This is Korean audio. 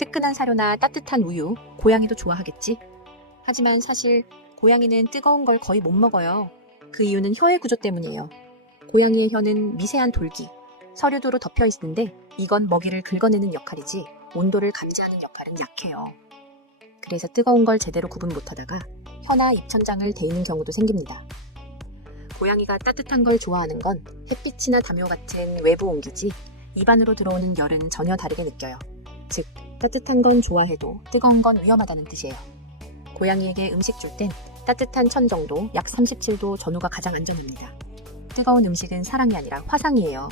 뜨끈한 사료나 따뜻한 우유, 고양이도 좋아하겠지? 하지만 사실 고양이는 뜨거운 걸 거의 못 먹어요. 그 이유는 혀의 구조 때문이에요. 고양이의 혀는 미세한 돌기, 서류도로 덮여 있는데 이건 먹이를 긁어내는 역할이지 온도를 감지하는 역할은 약해요. 그래서 뜨거운 걸 제대로 구분 못하다가 혀나 입천장을 데이는 경우도 생깁니다. 고양이가 따뜻한 걸 좋아하는 건 햇빛이나 담요 같은 외부 온기지 입안으로 들어오는 열은 전혀 다르게 느껴요. 즉, 따뜻한 건 좋아해도 뜨거운 건 위험하다는 뜻이에요. 고양이에게 음식 줄 땐 따뜻한 천 정도, 약 37도 전후가 가장 안전합니다. 뜨거운 음식은 사랑이 아니라 화상이에요.